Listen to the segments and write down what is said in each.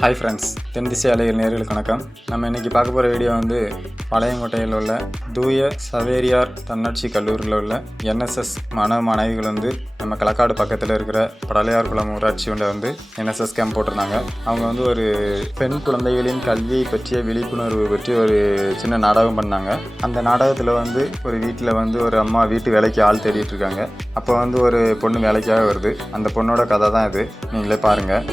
Hi friends தென் திசை அலைகள் நேர்களுக்கு வணக்கம். நம்ம இன்றைக்கி பார்க்க போகிற வீடியோ வந்து பாளையங்கோட்டையில் உள்ள தூய சவேரியார் தன்னாட்சி கல்லூரியில் உள்ள என்எஸ்எஸ் மாணவ மாணவிகள் வந்து நம்ம களக்காடு பக்கத்தில் இருக்கிற படலையார் குளம் ஊராட்சி ஒன்றை வந்து என்எஸ்எஸ் கேம்ப் போட்டிருந்தாங்க. அவங்க வந்து ஒரு பெண் குழந்தைகளின் கல்வியை பற்றிய விழிப்புணர்வு பற்றி ஒரு சின்ன நாடகம் பண்ணாங்க. அந்த நாடகத்தில் வந்து ஒரு வீட்டில் வந்து ஒரு அம்மா வீட்டு வேலைக்கு ஆள் தேடிட்டு இருக்காங்க. அப்போ வந்து ஒரு பொண்ணு வேலைக்காக வருது. அந்த பொண்ணோட கதை தான் இது. நீங்களே பாருங்கள்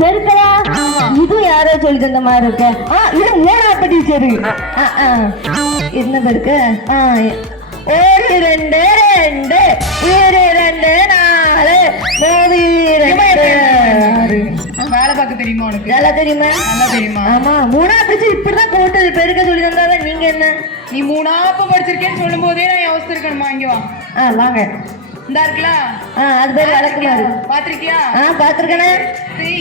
பெருக்கலா இது யாரோ சொல்லி தந்த மாதிரி இருக்கு. ஆ இது மூணாப்ப டீச்சரு. என்ன பெருக்கு? ஆ ஒரு ரெண்டு ரெண்டு. இரு ரெண்டு நாலு. மூணு ரெண்டு வேலை பார்க்க தெரியுமா உனக்கு? நல்லா தெரியுமா? நல்லா தெரியுமா? ஆமா மூணா பிடிச்சு இப்படிதான் போட்டு பெருக்க சொல்லி தந்தாங்க நீங்க என்ன? நீ மூணாப்ப படிச்சிருக்கேன்னு சொல்லும் போதே நான் யோசிச்சிருக்கணுமா இங்க வா. ஆ வாங்க. இந்தா இருக்குல்ல? அது பேர் வழக்குமாறு பாத்திருக்கியா? ஆ பாத்துருக்கேனே.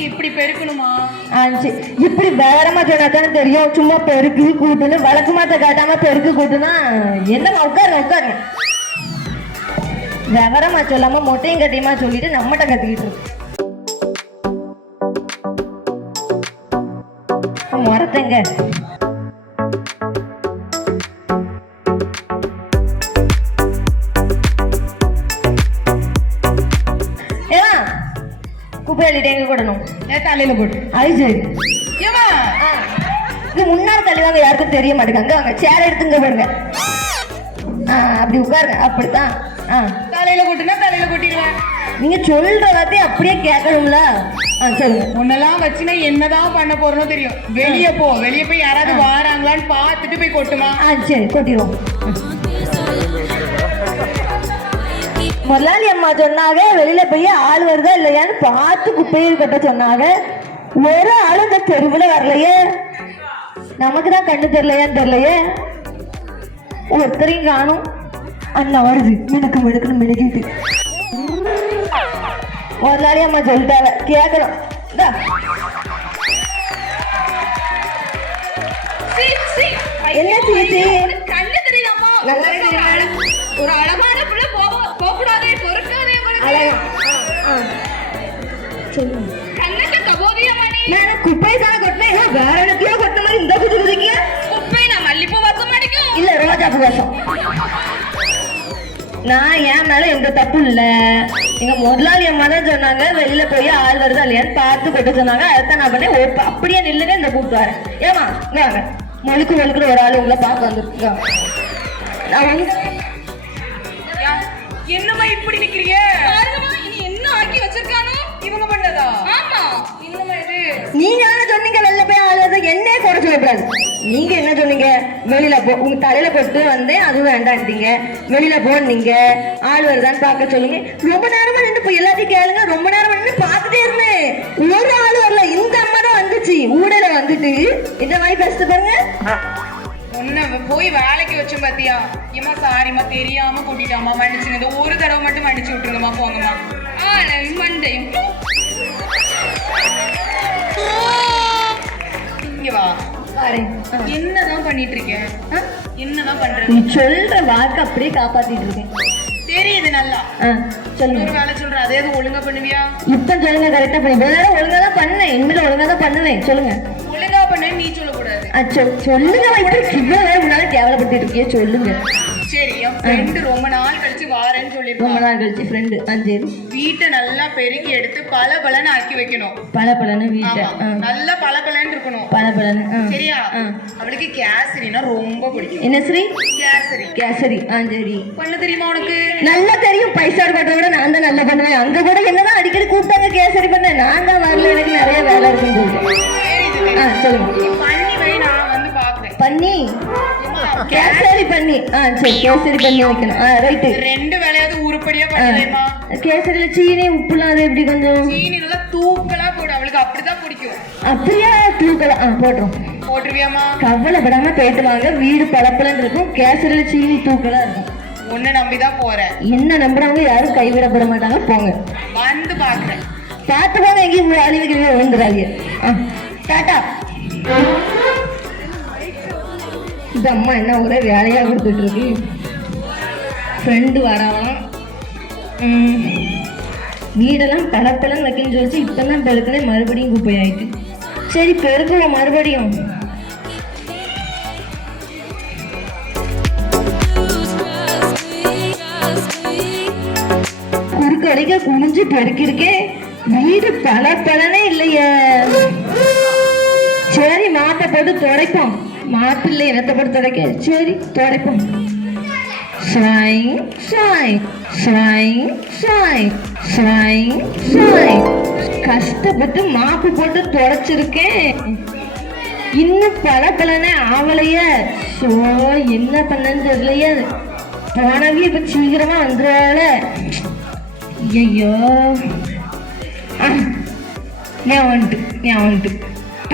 இப்படி பெருக்கணுமா. இப்படி வேறமா சொன்னா தானே தெரியும். சும்மா பெருக்கு கூட்டுன்னு வழக்கு மாத்த காட்டாம பெருக்கு கூட்டுனா என்னமா உட்காருங்க உட்காருங்க. விவரமா சொல்லாம மொட்டையும் கட்டியுமா சொல்லிட்டு நம்மகிட்ட கத்திக்கிட்டு இருக்கு. முறத்தங்க எங்க போடணும். ஏன் தலையில போட்டு அது சரி ஏமா. இது முன்னாடி தள்ளுவாங்க யாருக்கும் தெரிய மாட்டேங்க அங்க சேர் எடுத்துங்க போடுங்க அப்படி உட்காருங்க. அப்படித்தான். ஆ. தலையில கொட்டுனா தலையில கொட்டிடுவேன். நீங்க சொல்ற வார்த்தையை அப்படியே கேட்கணும்ல? சொல்லுங்க. உன்னெல்லாம் வச்சுனா என்னதான் பண்ண போறனோ தெரியும். வெளிய போ. வெளிய போய் யாராவது வாராங்களான்னு பார்த்துட்டு போய் கொட்டுமா? ஆ சரி கொட்டிடுவோம். முதலாளி அம்மா சொன்னாங்க வெளியில போய் ஆள் வருதா இல்லையான்னு பார்த்து குப்பையில் கட்ட சொன்னாங்க. ஒரு ஆளும் இந்த தெருவில் வரலையே. நமக்கு தான் கண்ணு தெரியலையான்னு தெரியலையே. ஒருத்தரையும் காணும். அண்ணா வருது. மினுக்கு மினுக்குன்னு மினுக்கிட்டு. முதலாளி அம்மா சொல்லிட்டாங்க. கேட்கணும். என்ன சீச்சி? கண்ணு தெரியாமா நல்லா? ஒரு அழகான கொட்டினேன் ஏதோ வேற இடத்தையோ கொட்டின மாதிரி இந்த குத்து குதிக்கிய? குப்பை நான் மல்லிப்பூ வாசம் அடிக்கும். இல்ல ரோஜா பூ நான் என் மேல எந்த தப்பு இல்ல. எங்க முதலாளி அம்மா தான் சொன்னாங்க வெளியில போய் ஆள் வருதா இல்லையான்னு பார்த்து கொட்ட சொன்னாங்க. அதான் நான் பண்ணேன். அப்படியே நில்லுங்க இந்த கூப்பிட்டு வரேன் ஏமா வாங்க. மொழுக்கு மொழுக்குற ஒரு ஆள் உங்களை பார்க்க வந்துருக்கா. நான் வந்து என்னம்மா இப்படி நிக்கிறீங்க? பாருங்கம்மா இனி என்ன ஆக்கி வச்சிருக்கானோ? இவங்க பண்ணதா? ஆமா. என்னம்மா இது? நீங்க வருது என்னே குறை சொல்லக்கூடாது. நீங்க என்ன சொன்னீங்க? வெளியில போ உங்க தலையில போட்டு வந்தேன் அது வேண்டான்ட்டீங்க வெளியில போனீங்க ஆள் வருதான்னு பார்க்க சொல்லுங்க ரொம்ப நேரமா நின்று போய் எல்லாத்தையும் கேளுங்க. ரொம்ப நேரமா நின்று பார்த்துட்டே இருந்தேன் ஒரு ஆள் வரல. இந்த அம்மா தான் வந்துச்சு. ஊடல வந்துட்டு. இந்த மாதிரி பேசுது பாருங்க. உன்னை போய் வேலைக்கு வச்சு பாத்தியா? ஏமா சாரிம்மா தெரியாம கூட்டிட்டாமா மன்னிச்சுங்க. இந்த ஒரு தடவை மட்டும் மன்னிச்சு விட்டுருங்கம்மா போங்கம்மா. ஆ மண்டையும் இங்க வா. என்னதான் பண்ணிட்டு இருக்கேன்? என்னதான் பண்றது? நீ சொல்ற வாக்கு அப்படியே காப்பாத்திட்டு இருக்கேன் தெரியுது நல்லா. ஆ, சொல்லுங்க. ஒரு வேலை சொல்ற அதே ஒழுங்கா பண்ணுவியா? இப்ப சொல்லுங்க கரெக்டா பண்ணி. நேரம் ஒழுங்கா தான் பண்ணேன். இனிமேல் ஒழுங்கா தான் பண்ணுவேன். சொல்லுங்க. ஒழுங்கா பண்ண நீ சொல்லக்கூடாது. ஆ, சொல்- சொல்லுங்க இப்படி இவ்வளவு நேரம் முன்னால கேவலப்படுத்திட்டு இருக்கியே சொல்லுங்க. சரி என் ஃப்ரெண்டு ரொம்ப நாள் ரொம்ப நாள் கழிச்சு ஃப்ரெண்டு வீட்டை நல்லா பெருக்கி எடுத்து பல பலன்னு ஆக்கி வைக்கணும். பல பலன்னு வீட்டை ஆமா. நல்லா பல பலன்னு இருக்கணும். பல பலன்னு சரியா? ஆ. அவளுக்கு கேசரினா ரொம்ப பிடிக்கும். என்ன ஸ்ரீ கேசரி. கேசரி ஆ சரி பண்ண தெரியுமா உனக்கு? நல்லா தெரியும். பைசா கட்டுறத விட நான் தான் நல்லா பண்ணுவேன். அங்க கூட என்னதான் அடிக்கடி கூப்பிட்டாங்க கேசரி பண்ண. நான் தான் வரல. எனக்கு நிறைய வேலை இருக்குன்னு சொல்லிட்டு. சரி இது ஆ சொல்லுங்க. நீ பண்ணி வை நான் வந்து பாக்குறேன். பண்ணி? கேசரி பண்ணி. ஆ சரி கேசரி பண்ணி வைக்கணும். ஆ ரைட்டு. ரெண்டு வேலையாவது உருப்படியா பண்ணுவேமா கேசரியில சீனி உப்புலாம் அது எப்படி கொஞ்சம்? சீனி நல்லா தூக்கலா போடு அவளுக்கு அப்படிதான் பிடிக்கும். அப்படியே? தூக்கலாம் ஆ போட்டுரும். போட்டுருவியாமா கவலைப்படாம போயிட்டு வாங்க. வீடு பளபளன்னு இருக்கும். கேசரியில சீனி தூக்கலா இருக்கும். உன்னை நம்பிதான் போறேன். என்ன நம்புறவங்க யாரும் கைவிடப்பட மாட்டாங்க. போங்க. வந்து பாக்குறேன் பார்த்து போங்க. எங்கேயும் அழிவுக்கு விழுந்துடாதீங்க. ஆ, டாட்டா. இந்த அம்மா என்ன ஒரே வேலையா கொடுத்துட்டு இருக்கு. ஃப்ரெண்டு வரவலாம் ம் வீடெல்லாம் பளபளன்னு வைக்கணும்னு சொல்லிச்சு இப்பதான் பெருக்கினே மறுபடியும் குப்பை ஆயிட்டு சரி பெருக்குவோம் மறுபடியும்? குறுக்க அடிக்க குனிஞ்சு பெருக்கிருக்கேன் வீடு பல பலனே இல்லையே. சரி மாட்டை போட்டு துடைப்போம். மாட்டு இல்லை இனத்தை போட்டு துடைக்க. சரி துடைப்போம். Shine, shine, shine, shine, shine, shine. கஷ்டப்பட்டு மாப்பு போட்டு தொடச்சிருக்கேன். இன்னும் பல பலனே ஆவலைய. ஸோ என்ன பண்ணன்னு தெரியலையே. போனவே இப்ப சீக்கிரமா வந்துடுவாள ஐயோ ஆ, ஞாபகம் வந்துட்டு ஞாபகம் வந்துட்டு.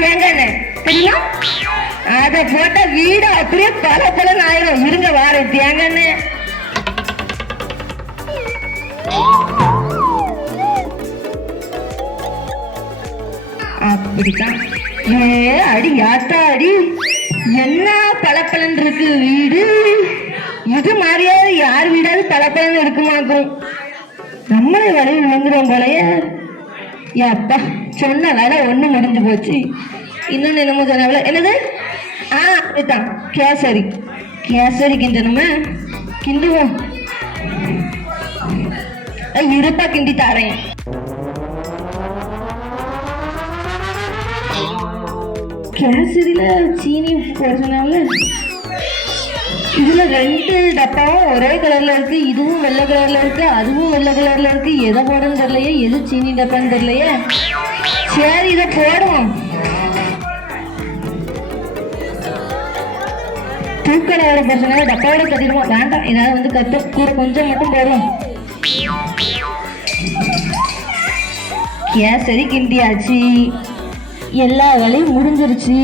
தேங்காண்ணே தெரியுமா? அதை போட்டால் வீடு அப்படியே பல பலன் ஆயிரும். இருங்க வாரேன். தேங்கண்ணே அப்படித்தான் ஏ அடி யாத்தா அடி. என்ன பளபளன் இருக்கு வீடு? இது மாதிரியா யார் வீடாவது பளபளன்னு இருக்குமாக்கும் நம்மளே வலையில் விழுந்துடும் போலயே. ஏப்பா சொன்ன சொன்னால ஒண்ணு முடிஞ்சு போச்சு. இன்னொன்னு என்னமோ சொன்னால என்னது? ஆ அதுதான் கேசரி. கேசரி கிண்டணுமா கிண்டுவோம். இருப்பா கிண்டி தாரேன். கேசரியில சீனி உப்பு போட ரெண்டு டப்பாவும் ஒரே கலரில் இருக்குது இதுவும் வெள்ளை கலரில் இருக்குது அதுவும் வெள்ளை கலரில் இருக்குது எதை போடன்னு தெரிலையே எது சீனி டப்பான்னு தெரிலையே சரி இதை போடுவோம். தூக்கல வர பிரச்சனை டப்பாவோட கட்டிடுவோம். வேண்டாம் ஏதாவது வந்து கட்டும். கூட கொஞ்சம் மட்டும் போடுவோம். கேசரி கிண்டியாச்சு எல்லா வேலையும் முடிஞ்சிருச்சு.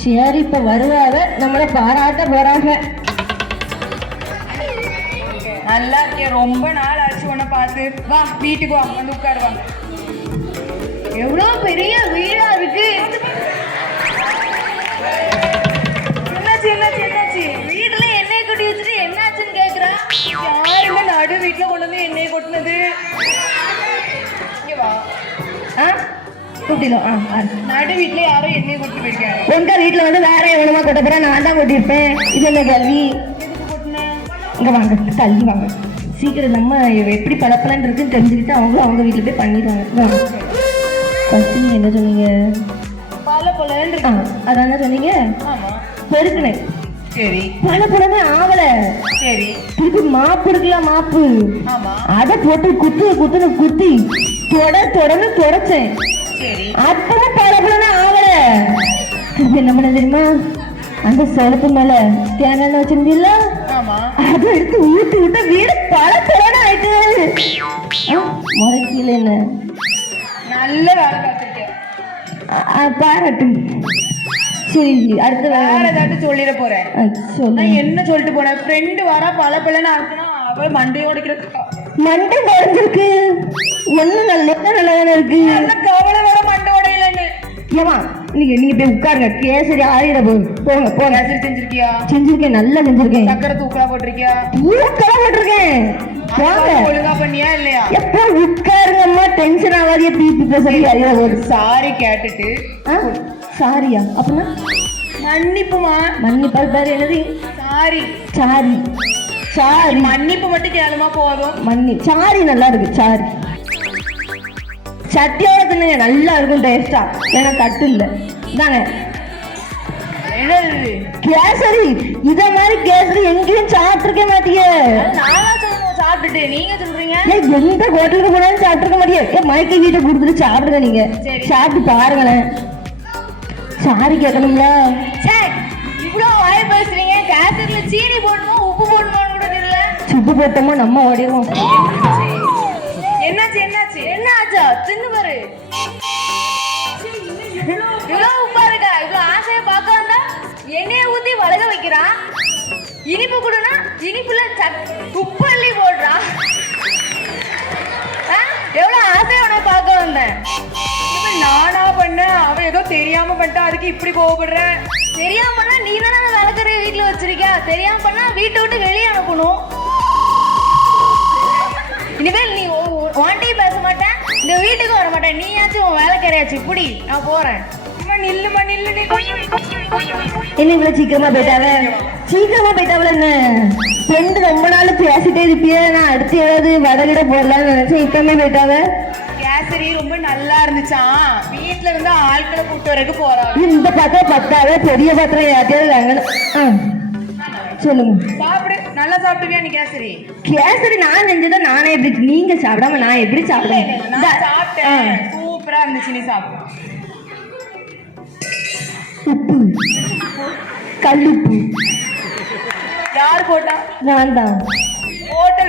சரி இப்ப வருவாங்க நம்மளை பாராட்ட போறாங்க. நல்லா இருக்கேன் ரொம்ப நாள் ஆச்சு உன்னை பார்த்து. வா வீட்டுக்கு வா வந்து உட்காருவாங்க எவ்வளோ பெரிய கூட்டிடும். நடு வீட்டுல கொட்டி போயிருக்காங்க. உங்க வீட்டுல வந்து வேற எவ்வளவா கொட்ட போறா? நான் தான் கொட்டியிருப்பேன் இது என்ன கேள்வி? கொட்டின இங்க வாங்க தள்ளி வாங்க. சீக்கிரம் நம்ம எப்படி பளபளன்னு இருக்குன்னு தெரிஞ்சுக்கிட்டு அவங்களும் அவங்க வீட்டுல போய் பண்ணிடுவாங்க. வாங்க ஃபர்ஸ்ட் நீங்க என்ன சொன்னீங்க? பல பலன்னு ஆ அதான சொன்னீங்க? பெருக்குனேன். சரி. பளபளமே ஆவல. சரி. திருப்பி மாப்பு இருக்குல்ல மாப்பு? அதை போட்டு குத்து குத்துன்னு குத்தி தொட தொடன்னு தொடச்சேன். அப்பவும் ஆவல திருப்பி என்ன பண்ண தெரியுமா? அந்த செலப்பு மேல தேங்காய் வச்சிருந்தீல்ல? அதை எடுத்து ஊட்டி விட்ட வீடு பளபளன்னு ஆயிட்டு. ஆ, முறைக்கீழ என்ன? நல்ல வேலை பார்த்துருக்கேன். பாராட்டு சரி அடுத்த வேற ஏதாட்டு சொல்லிட போறேன். என்ன சொல்லிட்டு போனேன்? ஃப்ரெண்டு வரா பல பலன்னு ஆக்குனா அவ மண்டையோட இருக்கிற மண்டை குறைஞ்சிருக்கு ஒண்ணு நல்ல நல்லதானே இருக்கு? நல்ல கவலை வர மண்டை உடையலன்னு. ஏமா நீங்க நீங்க போய் உட்காருங்க. கேசரி ஆயிட போகுது போங்க போங்க. கேசரி செஞ்சிருக்கியா? செஞ்சிருக்கேன் நல்லா செஞ்சிருக்கேன். சக்கரை தூக்கலா போட்டிருக்கியா? ஊக்கெல்லாம் போட்டிருக்கேன். போங்க ஒழுங்கா பண்ணியா இல்லையா? எப்போ உட்காருங்கம்மா. டென்ஷன் ஆகாதிய பிபி பேசுறது அறிய போகுது சாரி கேட்டுட்டு. சாரியா? அப்படின்னா மன்னிப்புமா? மன்னிப்பால் பேர் என்னது? சாரி. சாரி. சாரி. மன்னிப்பு மட்டும் கேளுமா போதும். மன்னி சாரி நல்லா இருக்கு சாரி. சட்டியோட தின்னுங்க நல்லா இருக்கும் டேஸ்டா ஏன்னா கட்டு இல்ல. என்னது? கேசரி. இத மாதிரி கேசரி எங்கேயும் சாப்பிட்டுருக்க மாட்டியே. சாப்பிட்டுட்டு. நீங்க சொல்றீங்க? எந்த ஹோட்டலுக்கு போனாலும் சாப்பிட்டுருக்க மாட்டியே. ஏ மைக்கை வீட்டை கொடுத்துட்டு சாப்பிடுங்க நீங்க. சரி. சாப்பிட்டு பாருங்களேன். சாரி கேட்கணும்ல. இவ்வளோ வாய் பேசுறீங்க. கேசரில சீனி போடணுமா உப்பு போடணும்னு சுப்பு போட்டோமோ நம்ம ஓடிடுவோம். என்னாச்சு என்னாச்சு? என்ன ஆச்சா தின்னு பாரு. இவ்வளோ உப்பா இருக்கா இவ்வளோ ஆசையை பார்க்க வந்தா எண்ணெயை ஊத்தி வளக வைக்கிறான் இனிப்பு கொடுனா இனிப்புல உப்பு அள்ளி போடுறான் ஆ? எவ்வளவு ஆசையை உனக்கு பார்க்க வந்தேன். இப்ப நானா பண்ணேன். அவன் ஏதோ தெரியாம பண்ணிட்டா அதுக்கு இப்படி கோவப்படுற. தெரியாம பண்ணா நீ தானே விளக்கறைய வீட்டுல வச்சிருக்கியா? தெரியாம பண்ணா வீட்டை விட்டு வெளியே அனுப்பணும். இனிமேல் நீ ஒன்டையும் பேச இந்த வீட்டுக்கு வர மாட்டேன். நீயாச்சும் உன் வேலைக்காரியாச்சு இப்படி நான் போறேன். நில்லுமா நில்லு என்ன இவ்வளவு சீக்கிரமா போயிட்டாவ? சீக்கிரமா போயிட்டாவல என்ன? ஃப்ரெண்டு ரொம்ப நாள் பேசிட்டே இருப்பியே. நான் அடுத்து ஏதாவது வடகிட போடலாம்னு நினைச்சேன். இப்பமே போயிட்டாவ? கேசரி ரொம்ப நல்லா இருந்துச்சாம் வீட்ல இருந்து ஆட்களை கூட்டு வரைக்கும் போறாங்க. இந்த பாத்திரம் பத்தாவ பெரிய பாத்திரம் யார்ட்டையாவது வாங்கணும். சொல்லுங்க. சாப்பிடு. நல்லா சாப்பிடுவியா நீ கேசரி? கேசரி நான் செஞ்சதை நானே எப்படி நீங்க சாப்பிடாம நான் எப்படி சாப்பிடுவேன்? நான் சாப்பிட்டேன். சூப்பரா இருந்துச்சு நீ சாப்பிடு. உப்பு. கல்லுப்பு. யார் போட்டா? நான் தான்.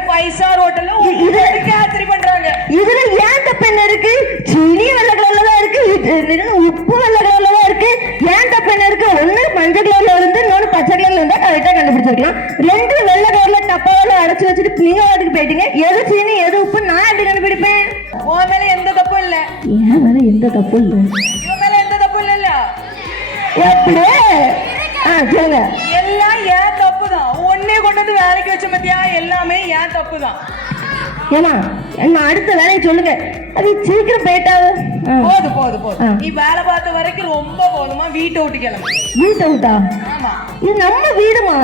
ஹோட்டல் ஃபைவ் ஸ்டார் ஹோட்டல்ல இது- கேசரி பண்றாங்க. இதுல ஏன் தப்பு என்ன இருக்கு? சீனி வெள்ளை கலர்ல தான் இருக்கு. இது உப்பு வெள்ளை கலர்ல தான் இருக்கு. ஏன் தப்பு என்ன இருக்கு? ஒண்ணு மஞ்சள் கலர்ல இருந்து இன்னொன்னு பச்சை கலர்ல இருந்தா கரெக்டா கண்டுபிடிச்சிருக்கலாம். ரெண்டு வெள்ளை கலர்ல டப்பாவில அடைச்சு வச்சுட்டு நீங்க வாட்டுக்கு போயிட்டீங்க. எது சீனி எது உப்பு? நான் எப்படி கண்டுபிடிப்பேன்? உன் மேல எந்த தப்பும் இல்ல. ஏன் மேல எந்த தப்பு இல்லை. இவன் மேல எந்த தப்பும் இல்ல எப்படி ஆ சொல்லுங்க. எல்லாம் ஏன் கொண்டு வந்து வேலைக்கு வச்ச பத்தியா? எல்லாமே ஏன் தப்பு தான் ஏமா என்ன அடுத்த வேலையை சொல்லுங்க. அது சீக்கிரம் போயிட்டாவு போது போது போது. நீ வேலை பார்த்த வரைக்கும் ரொம்ப போதுமா? வீட்டை விட்டு கிளம்பு. வீட்டை விட்டா? ஆமா. இது நம்ம வீடுமா?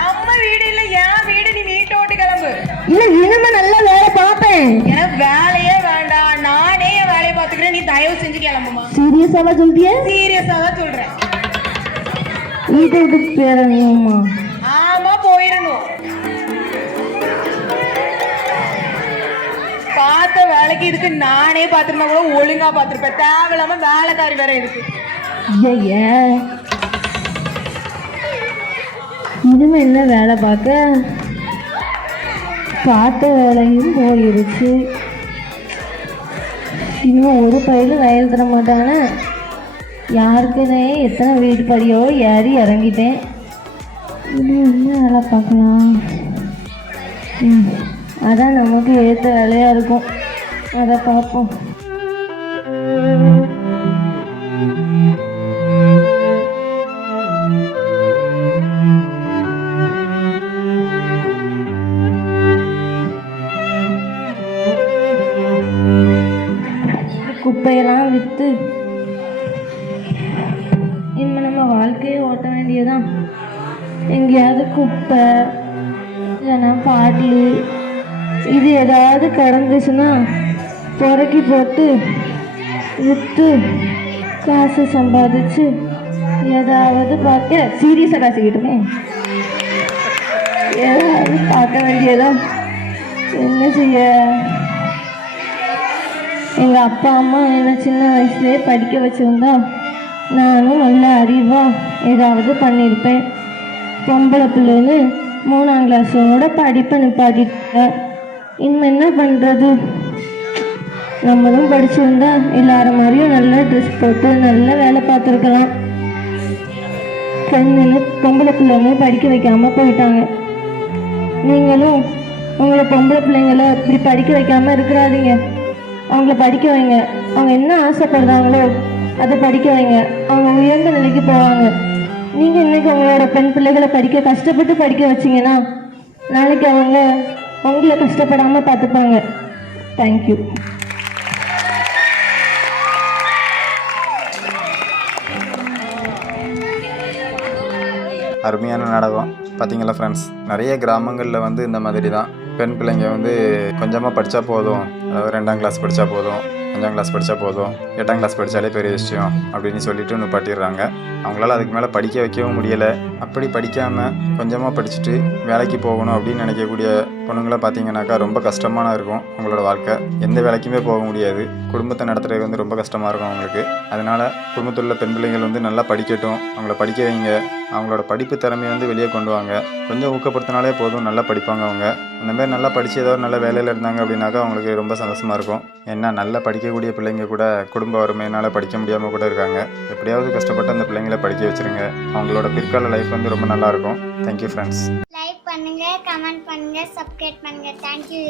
நம்ம வீடு இல்ல ஏன் வீடு நீ வீட்டை விட்டு கிளம்பு. இல்ல இனிமே நல்லா வேலை பார்ப்பேன். எனக்கு வேலையே வேண்டாம். நானே என் வேலையை பார்த்துக்கிறேன். நீ தயவு செஞ்சு கிளம்புமா. சீரியஸாவா சொல்றிய சீரியஸா தான் சொல்றேன். வீட்டை விட்டு பேரணுமா வேலைக்கு இதுக்கு நானே பார்த்திருந்தா கூட ஒழுங்கா பாத்திருப்பேன் தேவையில்லாம வேலைக்காரி வேற இருக்கு. இனிமே என்ன வேலை பார்க்க? பார்த்த வேலையும் போயிருச்சு. இன்னும் ஒரு பயிலும் வயல் தர மாட்டானே. யாருக்குன்னே எத்தனை வீடு படியோ ஏறி இறங்கிட்டேன். இன்னும் என்ன வேலை பார்க்கலாம்? ம், அதான் நமக்கு ஏற்ற வேலையாக இருக்கும். அதை பார்ப்போம் குப்பையெல்லாம் விற்று இனிமே நம்ம வாழ்க்கையை ஓட்ட வேண்டியதான் எங்கேயாவது குப்பை இல்லைன்னா பாட்டில் இது ஏதாவது கிடந்துச்சுன்னா புறக்கி போட்டு விற்று காசு சம்பாதிச்சு ஏதாவது பார்க்க சீரியஸாக காசுக்கிட்டுமே ஏதாவது பார்க்க வேண்டியதான் என்ன செய்ய? எங்கள் அப்பா அம்மா என்னை சின்ன வயசுலேயே படிக்க வச்சுருந்தா நானும் நல்ல அறிவாக ஏதாவது பண்ணியிருப்பேன். பொம்பளை பிள்ளைன்னு மூணாம் கிளாஸோட படிப்பை நிப்பாட்டிட்டேன். இனிமே என்ன பண்ணுறது நம்மளும் படிச்சிருந்தா எல்லாரும் மாதிரியும் நல்ல ட்ரெஸ் போட்டு நல்லா வேலை பார்த்துருக்கலாம். பெண்ணு பொம்பளை பிள்ளைங்க படிக்க வைக்காமல் போயிட்டாங்க. நீங்களும் உங்களை பொம்பளை பிள்ளைங்கள இப்படி படிக்க வைக்காம இருக்கிறாதீங்க. அவங்கள படிக்க வைங்க. அவங்க என்ன ஆசைப்படுறாங்களோ அதை படிக்க வைங்க. அவங்க உயர்ந்த நிலைக்கு போவாங்க. நீங்கள் இன்னைக்கு உங்களோட பெண் பிள்ளைகளை படிக்க கஷ்டப்பட்டு படிக்க வச்சிங்கன்னா நாளைக்கு அவங்க உங்களை கஷ்டப்படாமல் பார்த்துப்பாங்க. தேங்க்யூ அருமையான நாடகம். பார்த்தீங்களா ஃப்ரெண்ட்ஸ் நிறைய கிராமங்களில் வந்து இந்த மாதிரி தான் பெண் பிள்ளைங்க வந்து கொஞ்சமாக படித்தா போதும். அதாவது ரெண்டாம் கிளாஸ் படித்தா போதும். அஞ்சாம் கிளாஸ் படித்தா போதும். எட்டாம் கிளாஸ் படித்தாலே பெரிய விஷயம் அப்படின்னு சொல்லிட்டு நிப்பாட்டிடுறாங்க. அவங்களால அதுக்கு மேலே படிக்க வைக்கவும் முடியலை. அப்படி படிக்காமல் கொஞ்சமாக படிச்சுட்டு வேலைக்கு போகணும் அப்படின்னு நினைக்கக்கூடிய பொண்ணுங்களை பார்த்தீங்கன்னாக்கா ரொம்ப கஷ்டமான இருக்கும் அவங்களோட வாழ்க்கை. எந்த வேலைக்குமே போக முடியாது. குடும்பத்தை நடத்துறது வந்து ரொம்ப கஷ்டமாக இருக்கும் அவங்களுக்கு. அதனால் குடும்பத்தில் உள்ள பெண் பிள்ளைகள் வந்து நல்லா படிக்கட்டும். அவங்கள படிக்க வைங்க. அவங்களோட படிப்பு திறமையை வந்து வெளியே கொண்டு வாங்க. கொஞ்சம் ஊக்கப்படுத்தினாலே போதும். நல்லா படிப்பாங்க அவங்க. அந்த மாதிரி நல்லா படித்து ஏதோ நல்ல வேலையில் இருந்தாங்க அப்படின்னாக்கா அவங்களுக்கு ரொம்ப சந்தோஷமாக இருக்கும். ஏன்னா நல்லா படிக்கக்கூடிய பிள்ளைங்க கூட குடும்ப வறுமையினால் படிக்க முடியாமல் கூட இருக்காங்க. எப்படியாவது கஷ்டப்பட்டு அந்த பிள்ளைங்கள படிக்க வச்சுருங்க. அவங்களோட பிற்கால லைஃப் வந்து ரொம்ப நல்லாயிருக்கும் தேங்க்யூ ஃப்ரெண்ட்ஸ் லைக் பண்ணுங்கள் கமெண்ட் பண்ணுங்கள் சப்ஸ்கிரைப் பண்ணுங்கள் தேங்க்யூ